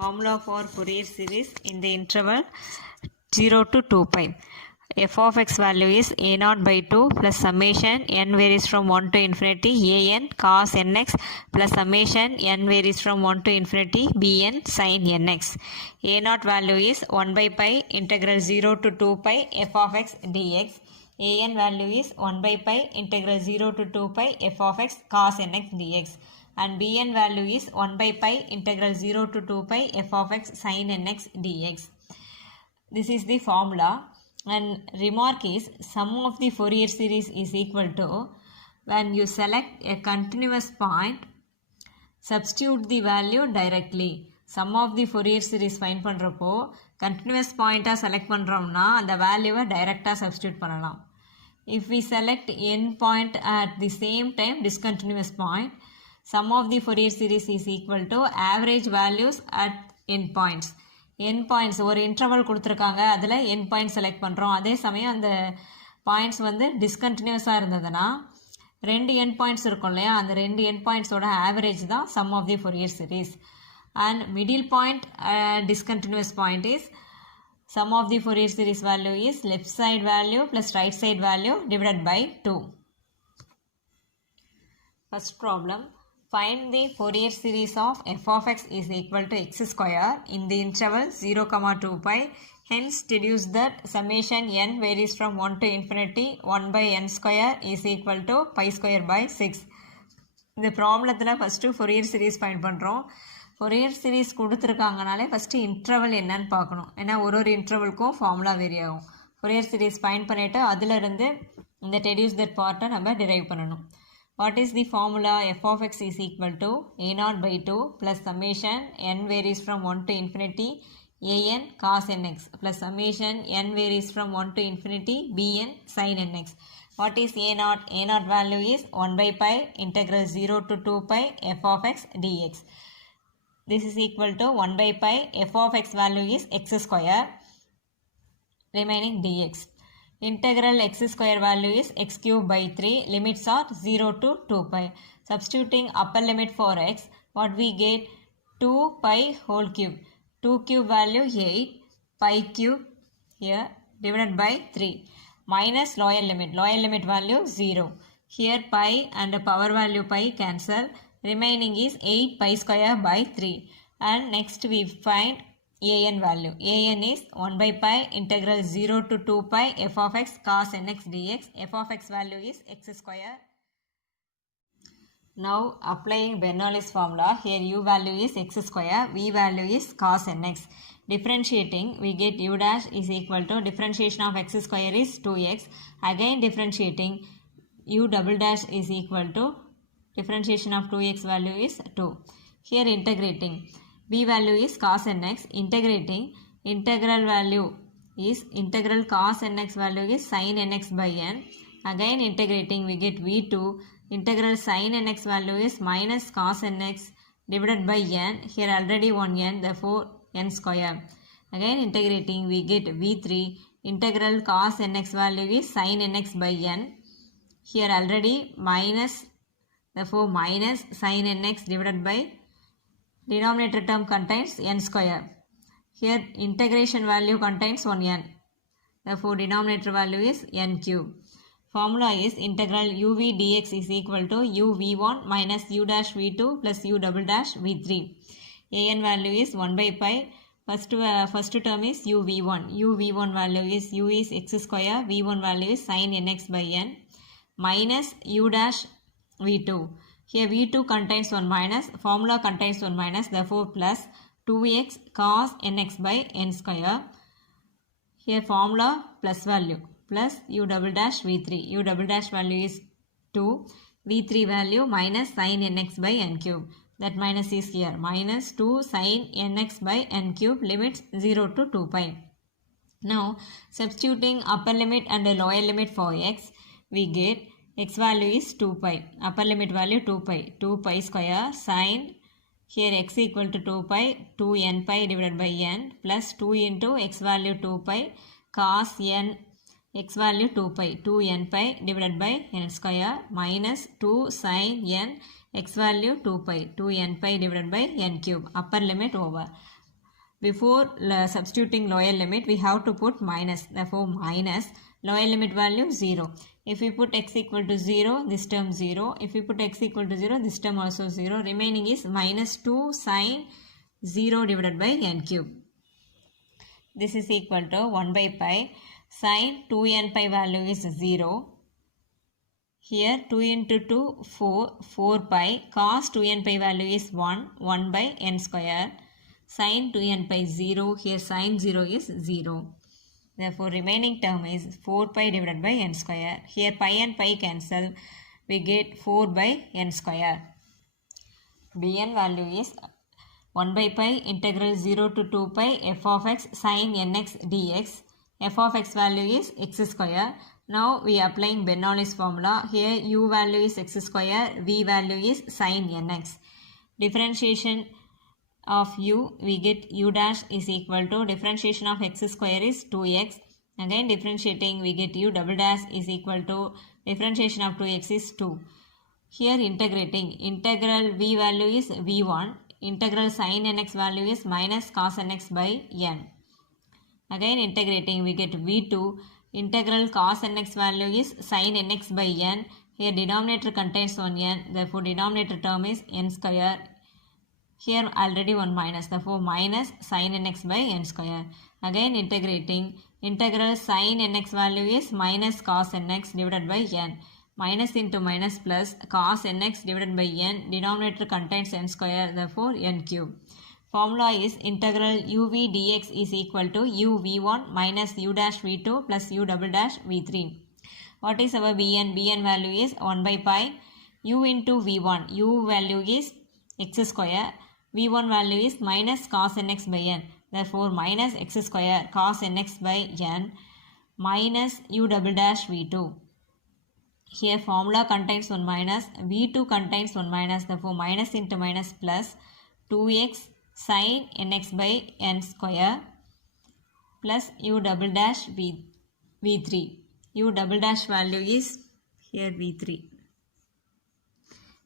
Formula for Fourier series in the interval 0 to 2 pi. F of x value is a0 by 2 plus summation n varies from 1 to infinity an cos nx plus summation n varies from 1 to infinity bn sin nx. A0 value is 1 by pi integral 0 to 2 pi f of x dx. An value is 1 by pi integral 0 to 2 pi f of x cos nx dx. And bn value is 1 by pi integral 0 to 2 pi f of x sin nx dx. This is the formula, and remark is sum of the Fourier series is equal to, when you select a continuous point, substitute the value directly. Sum of the Fourier series find பண்றப்போ continuous point select பண்றோம்னா அந்த வேல்யூவை டைரக்டா substitute பண்ணலாம். If we select n point at the same time discontinuous point, sum of the Fourier series is equal to average values at n points. n points ஒரு interval கொடுத்துருக்காங்க, அதில் n point select பண்ணுறோம். அதே சமயம் அந்த points வந்து டிஸ்கண்டினியூஸாக இருந்ததுன்னா ரெண்டு n பாயிண்ட்ஸ் இருக்கும் இல்லையா, அந்த ரெண்டு n பாயிண்ட்ஸோட ஆவரேஜ் தான் sum of the Fourier series. And middle point discontinuous point is sum of the Fourier series value is left side value plus right side value divided by 2. First problem. Find the Fourier series of f of x is equal to x square in the interval 0, 2 pi. Hence deduce that summation n varies from 1 to infinity 1 by n square is equal to pi square by 6. இந்த ப்ராப்ளத்தில் first Fourier series find பண்ணுறோம். Fourier series கொடுத்துருக்காங்கனாலே first interval என்னன்னு பார்க்கணும். ஏன்னா ஒரு இன்டர்வலுக்கும் formula vary ஆகும். Fourier series find பண்ணிவிட்டு அதிலிருந்து இந்த deduce that பார்ட்டை நம்ம டிரைவ் பண்ணணும். What is the formula? F of x is equal to a0 by 2 plus summation n varies from 1 to infinity an cos nx plus summation n varies from 1 to infinity bn sin nx. What is a0? a0 value is 1 by pi integral 0 to 2 pi f of x dx. This is equal to 1 by pi f of x value is x square remaining dx. Integral x square value is x cube by 3. Limits are 0 to 2 pi. Substituting upper limit for x, what we get? 2 pi whole cube. 2 cube value 8. Pi cube here divided by 3. Minus lower limit. Lower limit value 0. Here pi and the power value pi cancel. Remaining is 8 pi square by 3. And next we find an value. An is 1 by pi integral 0 to 2 pi f of x cos nx dx. F of x value is x square. Now applying Bernoulli's formula, here u value is x square, v value is cos nx. Differentiating, we get u dash is equal to differentiation of x square is 2x. Again differentiating, u double dash is equal to differentiation of 2x value is 2. Here integrating, v value is cos nx. Integrating, integral value is integral cos nx value is sin nx by n. Again integrating, we get v2. Integral sin nx value is minus cos nx divided by n. Here already 1n, therefore n square. Again integrating, we get v3. Integral cos nx value is sin nx by n. Here already minus, therefore minus sin nx divided by denominator term contains n square. Here integration value contains 1n. Therefore denominator value is n cube. Formula is integral uv dx is equal to uv1 minus u dash v2 plus u double dash v3. An value is 1 by pi. First term is uv1. uv1 value is u is x square. v1 value is sin nx by n minus u dash v2. Here v2 contains 1 minus, formula contains 1 minus, therefore plus 2x cos nx by n square. Here formula plus value plus u double dash v3. u double dash value is 2. v3 value minus sin nx by n cube. That minus is here. Minus 2 sin nx by n cube, limits 0 to 2 pi. Now substituting upper limit and the lower limit for x, we get x value is 2 pi. Upper limit value 2 pi. 2 pi square sin, here x equal to 2 pi, 2n pi divided by n plus 2 into x value 2 pi cos n x value 2 pi. 2n pi divided by n square minus 2 sin n x value 2 pi. 2n pi divided by n cube. Upper limit over. Before substituting lower limit, we have to put minus. Therefore, minus lower limit value 0. If we put x equal to 0, this term 0. If we put x equal to 0, this term also 0. Remaining is minus 2 sine 0 divided by n cube. This is equal to 1 by pi. Sine 2n pi value is 0. Here 2 into 2, 4 pi. Cos 2n pi value is 1 by n square. Sin 2n pi 0, here sin 0 is 0. Therefore, remaining term is 4 pi divided by n square. Here pi and pi cancel, we get 4 by n square. Bn value is 1 by pi integral 0 to 2 pi f of x sin nx dx. F of x value is x square. Now we are applying Bernoulli's formula. Here u value is x square, v value is sin nx. Differentiation of u, we get u dash is equal to differentiation of x square is 2x. Again differentiating, we get u double dash is equal to differentiation of 2x is 2. Here integrating, integral v value is v1. Integral sin nx value is minus cos nx by n. Again integrating, we get v2. Integral cos nx value is sin nx by n. Here denominator contains 1 n. Therefore denominator term is n square. Here already 1 minus, therefore minus sin nx by n square. Again integrating, integral sin nx value is minus cos nx divided by n. Minus into minus plus cos nx divided by n. Denominator contains n square, therefore n cube. Formula is integral uv dx is equal to u v1 minus u dash v2 plus u double dash v3. What is our bn? Bn value is 1 by pi u into v1. U value is x square. v1 value is minus cos nx by n. Therefore, minus x square cos nx by n minus u double dash v2. Here formula contains 1 minus, v2 contains 1 minus, therefore minus into minus plus 2x sin nx by n square plus u double dash v3. U double dash value is here v3.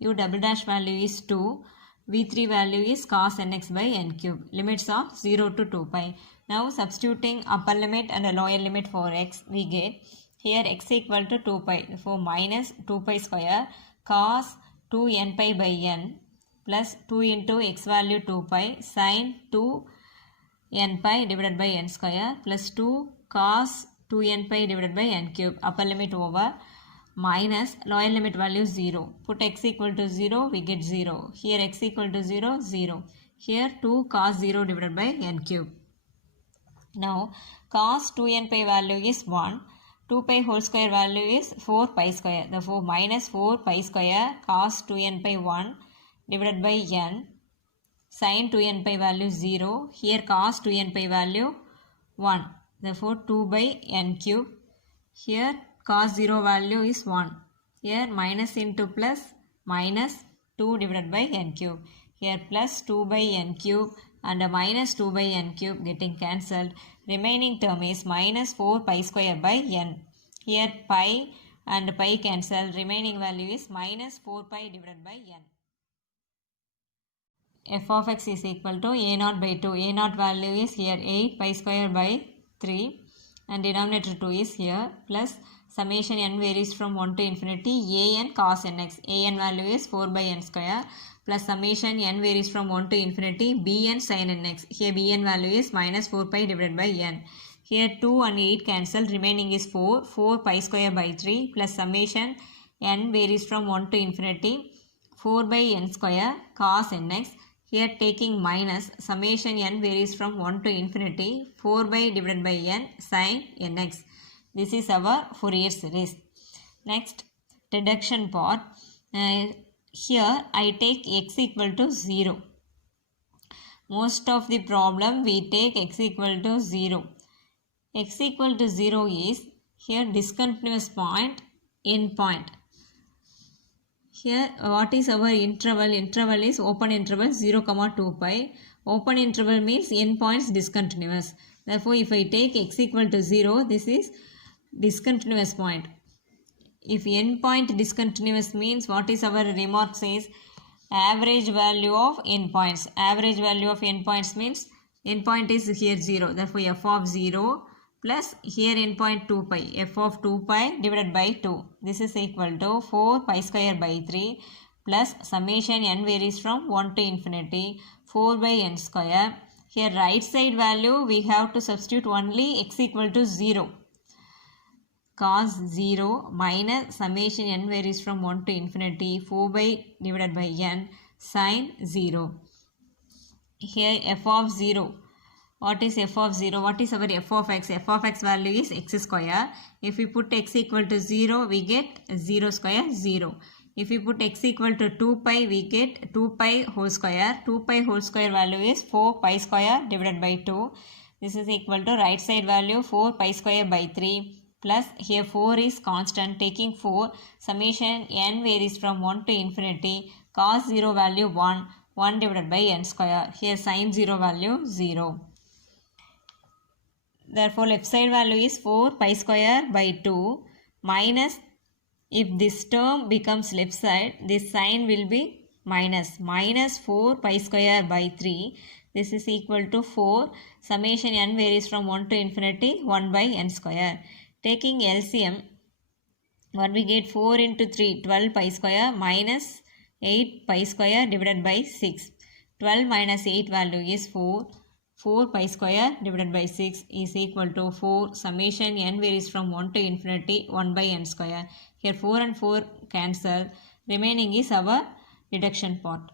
U double dash value is 2. v3 value is cos nx by n cube. Limits of 0 to 2 pi. Now substituting upper limit and a lower limit for x, we get here x equal to 2 pi. Therefore minus 2 pi square cos 2 n pi by n plus 2 into x value 2 pi sin 2 n pi divided by n square plus 2 cos 2 n pi divided by n cube. Upper limit over minus lower limit value 0. Put x equal to 0, we get 0. Here x equal to 0, 0. Here 2 cos 0 divided by n cube. Now cos 2 n pi value is 1. 2 pi whole square value is 4 pi square. Therefore minus 4 pi square cos 2 n pi 1 divided by n. Sin 2 n pi value 0. Here cos 2 n pi value 1. Therefore 2 by n cube. Here cos 0 value is 1. Here minus into plus minus 2 divided by n cube. Here plus 2 by n cube and a minus 2 by n cube getting cancelled. Remaining term is minus 4 pi square by n. Here pi and pi cancel. Remaining value is minus 4 pi divided by n. F of x is equal to a0 by 2. a0 value is here 8 pi square by 3 and denominator 2 is here plus summation n varies from 1 to infinity an cos nx. An value is 4 by n square plus summation n varies from 1 to infinity bn sin nx. Here bn value is minus 4 pi divided by n. Here 2 and 8 cancel. Remaining is 4. 4 pi square by 3 plus summation n varies from 1 to infinity 4 by n square cos nx. Here taking minus summation n varies from 1 to infinity 4 by divided by n sin nx. This is our Fourier series. Next deduction part. Here I take x equal to 0. Most of the problem we take x equal to 0. X equal to 0 is here discontinuous point, end point. Here what is our interval? Interval is open interval 0, 2 pi. Open interval means end points discontinuous. Therefore if I take x equal to 0, this is discontinuous point. If end point discontinuous means what is our remark says? Average value of end points. Average value of end points means endpoint is here 0. Therefore, f of 0 plus here endpoint 2 pi. f of 2 pi divided by 2. This is equal to 4 pi square by 3 plus summation n varies from 1 to infinity 4 by n square. Here right side value we have to substitute only x equal to 0. Cos 0 minus summation n varies from 1 to infinity 4 by divided by n sin 0. Here f of 0. What is f of 0? What is our f of x? f of x value is x square. If we put x equal to 0, we get 0 square 0. If we put x equal to 2 pi, we get 2 pi whole square. 2 pi whole square value is 4 pi square divided by 2. This is equal to right side value 4 pi square by 3 plus here 4 is constant. Taking 4, summation n varies from 1 to infinity. Cos 0 value 1. 1 divided by n square. Here sin 0 value 0. Therefore, left side value is 4 pi square by 2 minus, if this term becomes left side, this sign will be minus 4 pi square by 3. This is equal to 4. Summation n varies from 1 to infinity 1 by n square. Taking LCM, what we get 4 into 3, 12 pi square minus 8 pi square divided by 6. 12 minus 8 value is 4. 4 pi square divided by 6 is equal to 4. Summation n varies from 1 to infinity 1 by n square. Here 4 and 4 cancel. Remaining is our reduction part.